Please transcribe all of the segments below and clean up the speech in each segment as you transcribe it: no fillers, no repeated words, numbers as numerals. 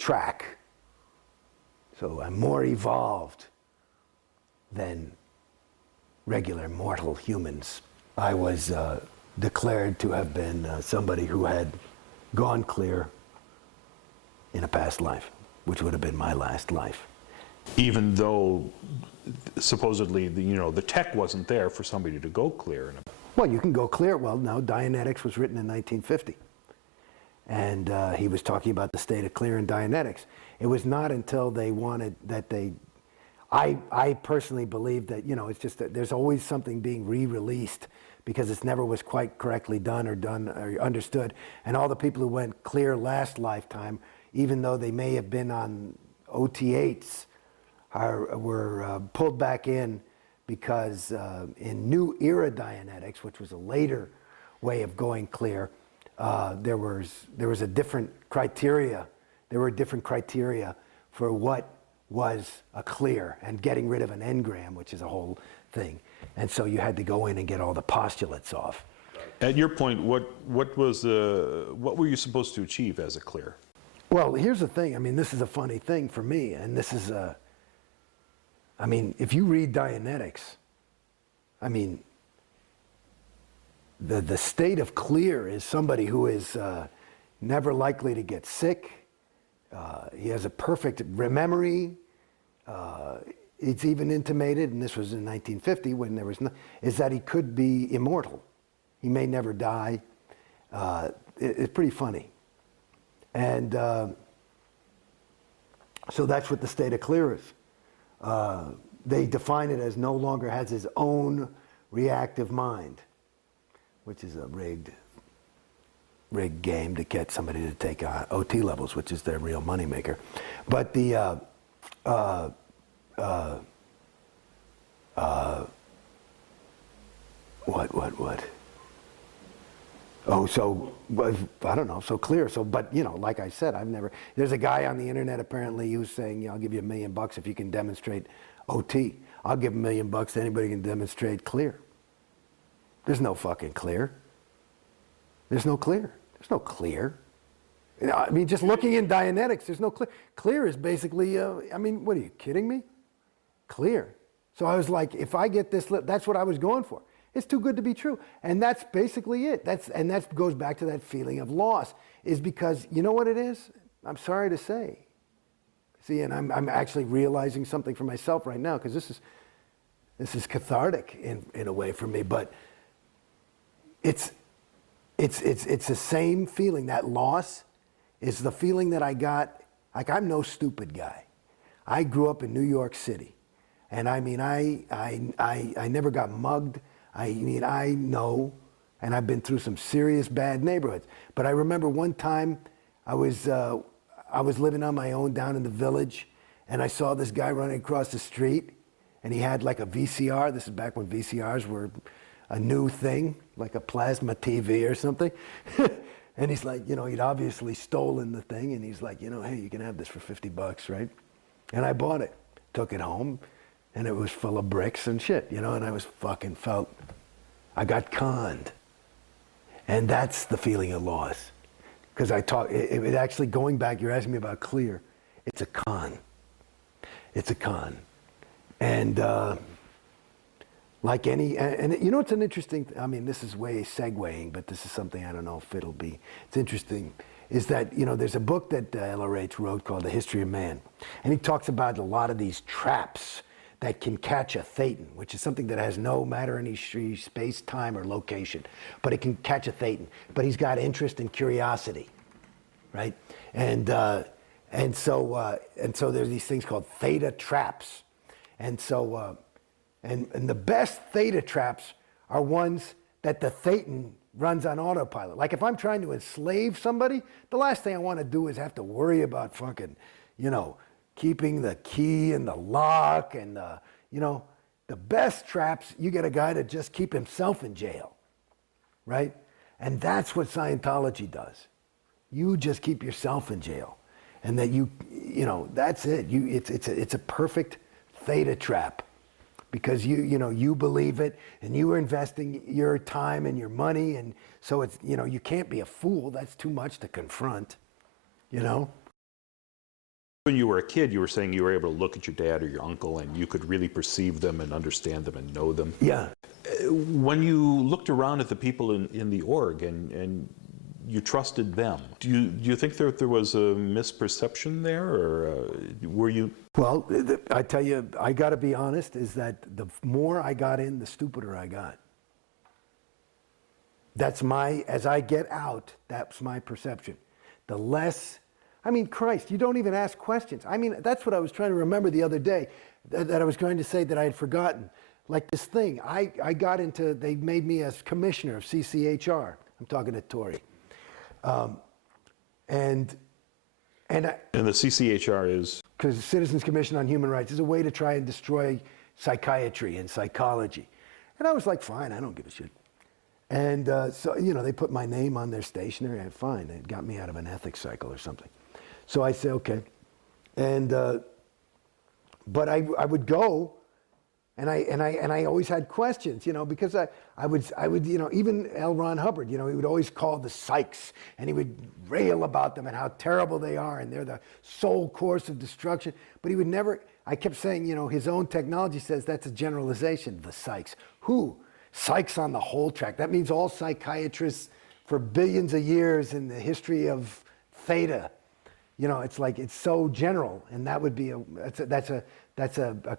track. So I'm more evolved than regular mortal humans. I was declared to have been somebody who had gone clear in a past life, which would have been my last life. Even though supposedly the tech wasn't there for somebody to go clear. Well, you can go clear. Well, no, Dianetics was written in 1950. And he was talking about the state of clear in Dianetics. It was not until they wanted that I personally believe that, it's just that there's always something being re-released because it never was quite correctly done or understood. And all the people who went clear last lifetime, even though they may have been on OT8s, were pulled back in because in New Era Dianetics, which was a later way of going clear, there was a different criteria. There were different criteria for what was a clear and getting rid of an engram, which is a whole thing. And so you had to go in and get all the postulates off. At your point, what were you supposed to achieve as a clear? Well, here's the thing. I mean, this is a funny thing for me, and this is I mean, if you read Dianetics, I mean, the state of clear is somebody who is never likely to get sick. He has a perfect memory. It's even intimated, and this was in 1950 when there was is that he could be immortal. He may never die. It's pretty funny. And so that's what the state of clear is. They define it as no longer has his own reactive mind, which is a rigged game to get somebody to take OT levels, which is their real moneymaker. But the what? Oh, so I don't know. So clear. So, but like I said, there's a guy on the internet apparently who's saying, I'll give you $1 million if you can demonstrate OT. I'll give $1 million to anybody who can demonstrate clear. There's no fucking clear. There's no clear. There's no clear. I mean, just looking in Dianetics, there's no clear. Clear is basically, I mean, what are you kidding me? Clear. So I was like, if I get this, that's what I was going for. It's too good to be true. And that's basically it. And that goes back to that feeling of loss, is because, you know what it is? I'm sorry to say. See, and I'm actually realizing something for myself right now, because this is cathartic in a way for me, but it's the same feeling. That loss is the feeling that I got. Like, I'm no stupid guy. I grew up in New York City, and I mean, I never got mugged. I mean, I know, and I've been through some serious bad neighborhoods. But I remember one time I was living on my own down in the village, and I saw this guy running across the street, and he had like a VCR. This is back when VCRs were a new thing, like a plasma TV or something. And he's like, he'd obviously stolen the thing, and he's like, hey, you can have this for $50, right? And I bought it, took it home, and it was full of bricks and shit, and I was I got conned. And that's the feeling of loss. Because it actually, going back, you're asking me about clear, it's a con. It's a con. And like any, and it's an interesting, I mean, this is way segueing, but this is something I don't know if it'll be, it's interesting, is that, there's a book that LRH wrote called The History of Man. And he talks about a lot of these traps that can catch a thetan, which is something that has no matter any space, time, or location, but it can catch a thetan. But he's got interest and curiosity, right? And so there's these things called theta traps, and so and the best theta traps are ones that the thetan runs on autopilot. Like if I'm trying to enslave somebody, the last thing I want to do is have to worry about fucking, keeping the key and the lock and the best traps, you get a guy to just keep himself in jail, right? And that's what Scientology does. You just keep yourself in jail, and that that's it. It's a perfect theta trap, because you believe it, and you are investing your time and your money, and so it's you can't be a fool. That's too much to confront, When you were a kid, you were saying you were able to look at your dad or your uncle and you could really perceive them and understand them and know them. Yeah. When you looked around at the people in the org and you trusted them, do you think there was a misperception there, or were you? Well, I tell you, I got to be honest, is that the more I got in, the stupider I got. That's as I get out, that's my perception. The less, I mean, Christ, you don't even ask questions. I mean, that's what I was trying to remember the other day, that I was trying to say that I had forgotten. Like this thing, I got into, they made me as commissioner of CCHR. I'm talking to Tory. And the CCHR is? Because Citizens Commission on Human Rights is a way to try and destroy psychiatry and psychology. And I was like, fine, I don't give a shit. And so, you know, they put my name on their stationery. Fine, they got me out of an ethics cycle or something. So I say, okay. And, but I would go, and I always had questions, you know, because I would, you know, even L. Ron Hubbard, you know, he would always call the psychs, and he would rail about them and how terrible they are, and they're the sole course of destruction. But he would never, I kept saying, you know, his own technology says that's a generalization, the psychs. Who? Psychs on the whole track. That means all psychiatrists for billions of years in the history of theta. You know, it's like, it's so general, and that would be that's a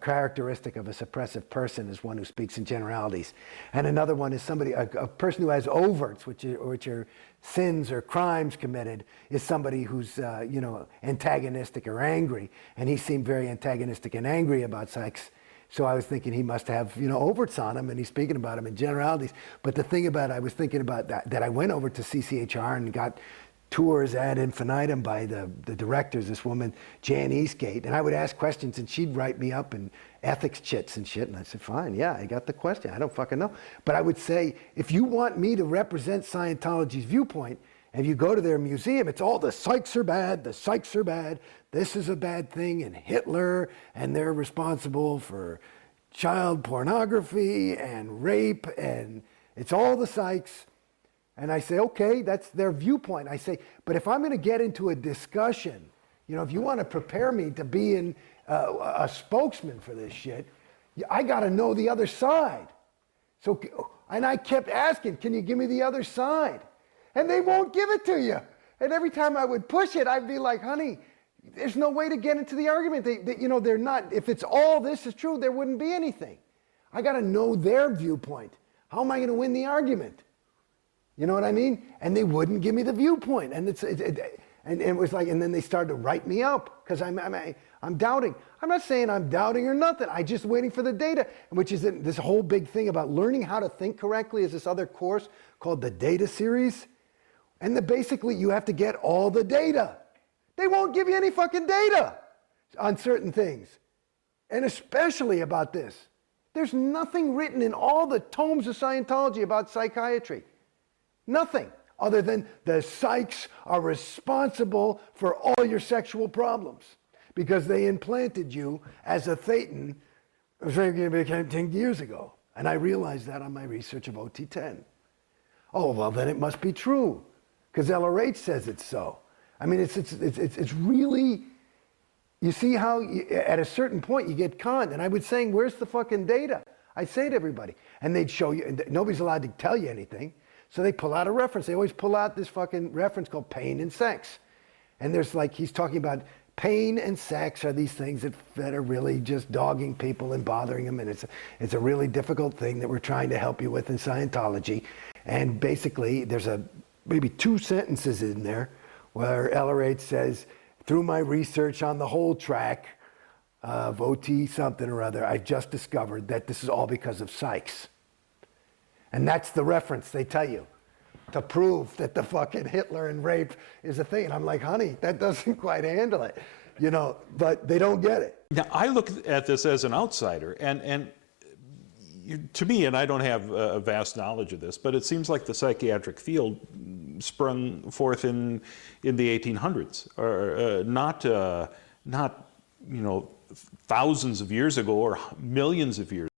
characteristic of a suppressive person, is one who speaks in generalities. And another one is somebody, a person who has overts, which are sins or crimes committed, is somebody who's, you know, antagonistic or angry. And he seemed very antagonistic and angry about psychs. So I was thinking he must have, you know, overts on him, and he's speaking about them in generalities. But the thing about, I was thinking about that I went over to CCHR and got tours ad infinitum by the directors, this woman, Jan Eastgate, and I would ask questions and she'd write me up in ethics chits and shit, and I said, fine, yeah, I got the question, I don't fucking know. But I would say, if you want me to represent Scientology's viewpoint, and you go to their museum, it's all the psychs are bad, the psychs are bad, this is a bad thing, and Hitler, and they're responsible for child pornography and rape, and it's all the psychs. And I say, okay, that's their viewpoint. I say, but if I'm going to get into a discussion, you know, if you want to prepare me to be a spokesman for this shit, I got to know the other side. So, and I kept asking, can you give me the other side? And they won't give it to you. And every time I would push it, I'd be like, honey, there's no way to get into the argument. You know, they're not, if it's all this is true, there wouldn't be anything. I got to know their viewpoint. How am I going to win the argument? You know what I mean? And they wouldn't give me the viewpoint. And it was like, and then they started to write me up because I'm doubting. I'm not saying I'm doubting or nothing. I'm just waiting for the data, which is this whole big thing about learning how to think correctly is this other course called the data series. And basically you have to get all the data. They won't give you any fucking data on certain things. And especially about this. There's nothing written in all the tomes of Scientology about psychiatry. Nothing other than the psychs are responsible for all your sexual problems because they implanted you as a thetan 10 years ago. And I realized that on my research of OT10. Oh, well, then it must be true because LRH says it's so. I mean, it's really, you see how at a certain point you get conned. And I was saying, where's the fucking data? I'd say to everybody. And they'd show you, and nobody's allowed to tell you anything. So they pull out a reference. They always pull out this fucking reference called pain and sex. And there's like, he's talking about pain and sex are these things that are really just dogging people and bothering them. And it's a really difficult thing that we're trying to help you with in Scientology. And basically, there's maybe 2 sentences in there where LRH says, through my research on the whole track of OT something or other, I've just discovered that this is all because of psychs. And that's the reference they tell you to prove that the fucking Hitler and rape is a thing. And I'm like, honey, that doesn't quite handle it, you know, but they don't get it. Now, I look at this as an outsider, and to me, and I don't have a vast knowledge of this, but it seems like the psychiatric field sprung forth in the 1800s, or not, you know, thousands of years ago or millions of years